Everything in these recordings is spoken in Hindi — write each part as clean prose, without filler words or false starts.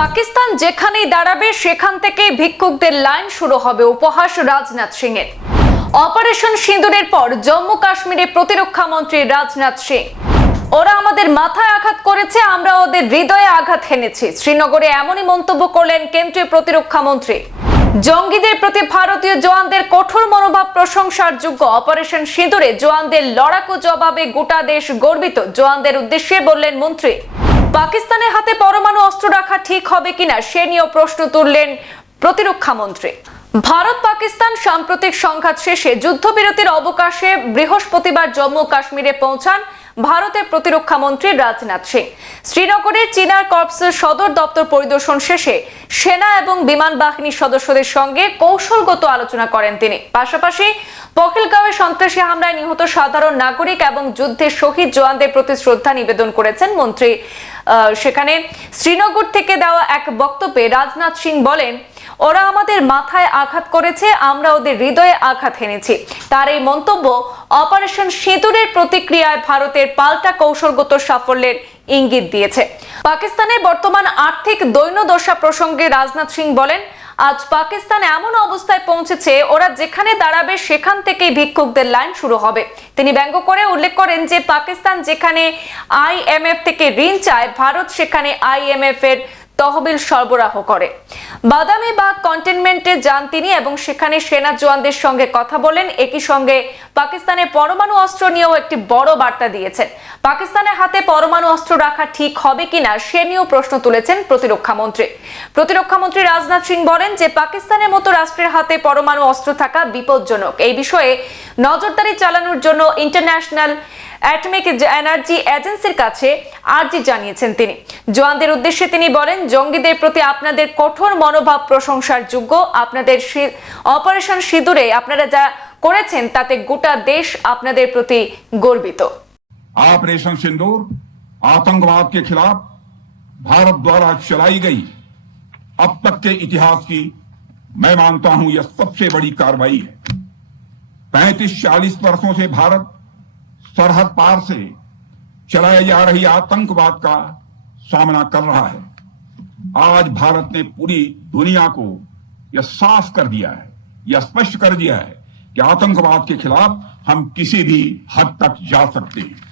পাকিস্তান যেখানেই দাঁড়াবে সেখান থেকে ভিক্ষুকদের লাইন শুরু হবে, উপহাস রাজনাথ সিং এর। অপারেশন সিঁদুরের পর জম্মু কাশ্মীরে প্রতিরক্ষা মন্ত্রী রাজনাথ সিং, ওরা আমাদের মাথায় আঘাত করেছে, আমরা ওদের হৃদয়ে আঘাত হেনেছি। শ্রীনগরে এমনই মন্তব্য করলেন কেন্দ্রীয় প্রতিরক্ষা মন্ত্রী। জঙ্গিদের প্রতি ভারতীয় জওয়ানদের কঠোর মনোভাব প্রশংসার যোগ্য। অপারেশন সিঁদুরে জওয়ানদের লড়াকু জবাবে গোটা দেশ গর্বিত। জওয়ানদের উদ্দেশ্যে বললেন মন্ত্রী, পাকিস্তানের হাতে পরমাণু অস্ত্র রাখা ঠিক হবে কিনা সে নিয়েও প্রশ্ন তুললেন প্রতিরক্ষা মন্ত্রী। ভারত পাকিস্তান সাম্প্রতিক সংঘাত শেষে যুদ্ধবিরতির অবকাশে বৃহস্পতিবার জম্মু কাশ্মীরে পৌঁছান ভারতের প্রতিরক্ষা মন্ত্রী রাজনাথ সিং। শ্রীনগরের চিনার কর্পসের সদর দপ্তর পরিদর্শন শেষে সেনা এবং বিমান বাহিনীর সদস্যদের সঙ্গে কৌশলগত আলোচনা করেন তিনি। পাশাপাশি পহেলগাঁওয়ে সন্ত্রাসী হামলায় নিহত সাধারণ নাগরিক এবং যুদ্ধে শহীদ জওয়ানদের প্রতি শ্রদ্ধা নিবেদন করেছেন মন্ত্রী। সেখানে শ্রীনগর থেকে দেওয়া এক বক্তব্যে রাজনাথ সিং বলেন, ওরা আমাদের মাথায় আঘাত করেছে, আমরা ওদের হৃদয়ে আঘাত হেনেছি। তার এই মন্তব্য অপারেশন সিঁদুরের প্রতিক্রিয়ায় ভারতের পাল্টা কৌশলগত সাফল্যের ইঙ্গিত দিয়েছে। পাকিস্তানের বর্তমান আর্থিক দৈন্যদশা প্রসঙ্গে রাজনাথ সিং বলেন, আজ পাকিস্তান এমন অবস্থায় পৌঁছেছে, ওরা যেখানে দাঁড়াবে সেখান থেকেই ভিক্ষুকদের লাইন শুরু হবে। তিনি ব্যঙ্গ করে উল্লেখ করেন যে পাকিস্তান যেখানে IMF থেকে ঋণ চায়, ভারত সেখানে IMF এর তহবিল সরবরাহ করে। বাদামি বা কন্টেনমেন্টে যান তিনি এবং সেখানে সেনা জওয়ানদের সঙ্গে কথা বলেন। একই সঙ্গে পাকিস্তানের পরমাণু অস্ত্র নিয়েও একটি বড় বার্তা দিয়েছেন। পাকিস্তানের হাতে পরমাণু অস্ত্র রাখা ঠিক হবে কিনা সে নিয়েও প্রশ্ন তুলেছেন প্রতিরক্ষা মন্ত্রী। প্রতিরক্ষা মন্ত্রী রাজনাথ সিং বলেন যে পাকিস্তানের মতো রাষ্ট্রের হাতে পরমাণু অস্ত্র থাকা বিপজ্জনক। এই বিষয়ে নজরদারি চালানোর জন্য ইন্টারন্যাশনাল অ্যাটমিক এনার্জি এজেন্সির কাছে আর্জি জানিয়েছেন তিনি। জওয়ানদের উদ্দেশ্যে তিনি বলেন, জঙ্গিদের প্রতি আপনাদের কঠোর মনোভাব প্রশংসার যোগ্য। আপনাদের অপারেশন সিঁদুরে আপনারা যা করেছেন তাতে গোটা দেশ আপনাদের প্রতি গর্বিত। ऑपरेशन सिंदूर आतंकवाद के खिलाफ भारत द्वारा चलाई गई अब तक के इतिहास की मैं मानता हूं यह सबसे बड़ी कार्रवाई है। 35-40 वर्षों से भारत सरहद पार से चलाई जा रही आतंकवाद का सामना कर रहा है। आज भारत ने पूरी दुनिया को यह साफ कर दिया है, यह स्पष्ट कर दिया है कि आतंकवाद के खिलाफ हम किसी भी हद तक जा सकते हैं।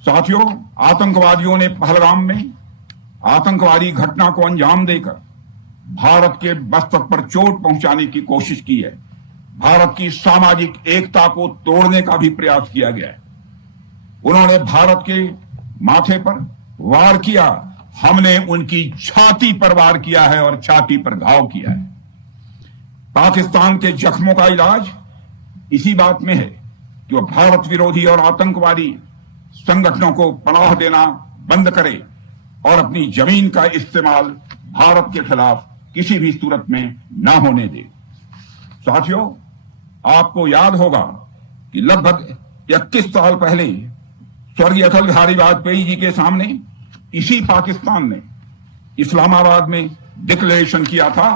साथियों, आतंकवादियों ने पहलगाम में आतंकवादी घटना को अंजाम देकर भारत के मस्तक पर चोट पहुंचाने की कोशिश की है। भारत की सामाजिक एकता को तोड़ने का भी प्रयास किया गया है। उन्होंने भारत के माथे पर वार किया, हमने उनकी छाती पर वार किया है और छाती पर घाव किया है। पाकिस्तान के जख्मों का इलाज इसी बात में है कि वह भारत विरोधी और आतंकवादी संगठनों को पनाह देना बंद करे और अपनी जमीन का इस्तेमाल भारत के खिलाफ किसी भी सूरत में न होने दे। साथियों, आपको याद होगा कि लगभग 21 साल पहले स्वर्गीय अटल बिहारी वाजपेयी जी के सामने इसी पाकिस्तान ने इस्लामाबाद में डिक्लेरेशन किया था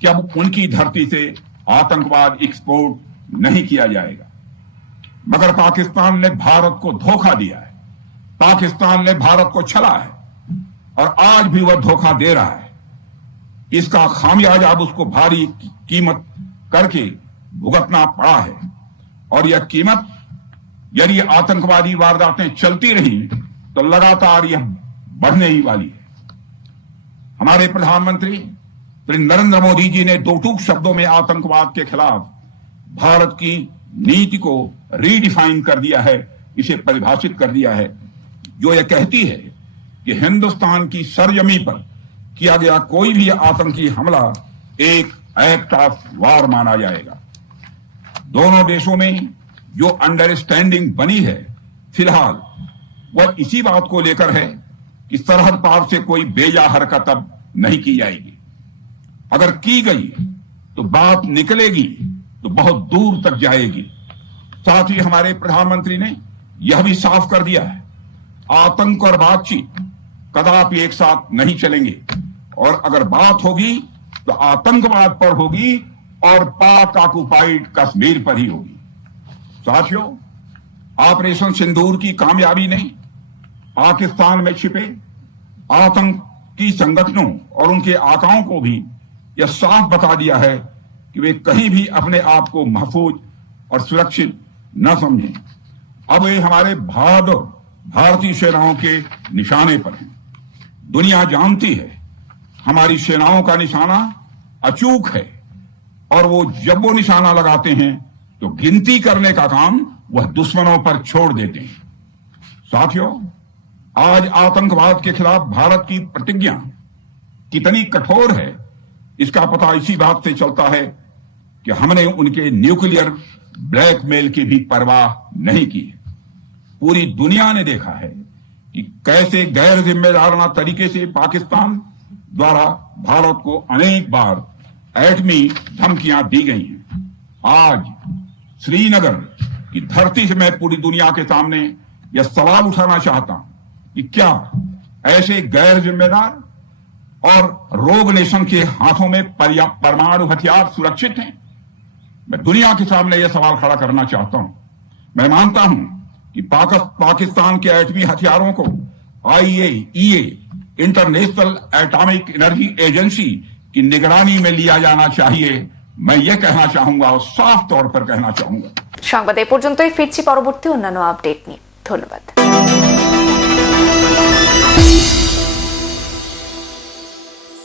कि अब उनकी धरती से आतंकवाद एक्सपोर्ट नहीं किया जाएगा। मगर पाकिस्तान ने भारत को धोखा दिया है, पाकिस्तान ने भारत को छला है और आज भी वह धोखा दे रहा है। इसका खामियाजा अब उसको भारी कीमत करके भुगतना पड़ा है और यह कीमत यदि आतंकवादी वारदातें चलती रही तो लगातार यह बढ़ने ही वाली है। हमारे प्रधानमंत्री श्री नरेंद्र मोदी जी ने दो टूक शब्दों में आतंकवाद के खिलाफ भारत की नीति को रीडिफाइन कर दिया है, इसे परिभाषित कर दिया है, जो यह कहती है कि हिंदुस्तान की सरजमी पर किया गया कोई भी आतंकी हमला एक एक्ट ऑफ वार माना जाएगा। दोनों देशों में जो अंडरस्टैंडिंग बनी है फिलहाल वह इसी बात को लेकर है कि सरहद पार से कोई बेजा हरकत अब नहीं की जाएगी। अगर की गई तो बात निकलेगी तो बहुत दूर तक जाएगी। साथ ही हमारे प्रधानमंत्री ने यह भी साफ कर दिया है, आतंक और बातचीत कदापि एक साथ नहीं चलेंगे और अगर बात होगी तो आतंकवाद पर होगी और पाक ऑक्युपाइड कश्मीर पर ही होगी। साथियों, ऑपरेशन सिंदूर की कामयाबी ने पाकिस्तान में छिपे की संगठनों और उनके आकाओं को भी यह साफ बता दिया है कि वे कहीं भी अपने आप को महफूज और सुरक्षित न समझें। अब वे हमारे बहादुर भारतीय सेनाओं के निशाने पर हैं। दुनिया जानती है हमारी सेनाओं का निशाना अचूक है और वो जब वो निशाना लगाते हैं तो गिनती करने का काम वह दुश्मनों पर छोड़ देते हैं। साथियों, आज आतंकवाद के खिलाफ भारत की प्रतिज्ञा कितनी कठोर है इसका पता इसी बात से चलता है कि हमने उनके न्यूक्लियर ब्लैकमेल की भी परवाह नहीं की। पूरी दुनिया ने देखा है कि कैसे गैर जिम्मेदाराना तरीके से पाकिस्तान द्वारा भारत को अनेक बार एटमी धमकियां दी गई हैं। आज श्रीनगर की धरती से मैं पूरी दुनिया के सामने यह सवाल उठाना चाहता हूं कि क्या ऐसे गैर जिम्मेदार और रोग नेशन के हाथों में परमाणु हथियार सुरक्षित हैं? मैं दुनिया के सामने यह सवाल खड़ा करना चाहता हूं। मैं मानता हूं कि पाकिस्तान के एटमी हथियारों को IAEA international atomic energy agency की निगरानी में लिया जाना चाहिए। मैं यह कहना चाहूंगा और साफ तौर पर कहना चाहूंगा। সংবাদ এই পর্যন্তই, ফিরছি পরবর্তী অন্যান্য আপডেট নিয়ে। ধন্যবাদ।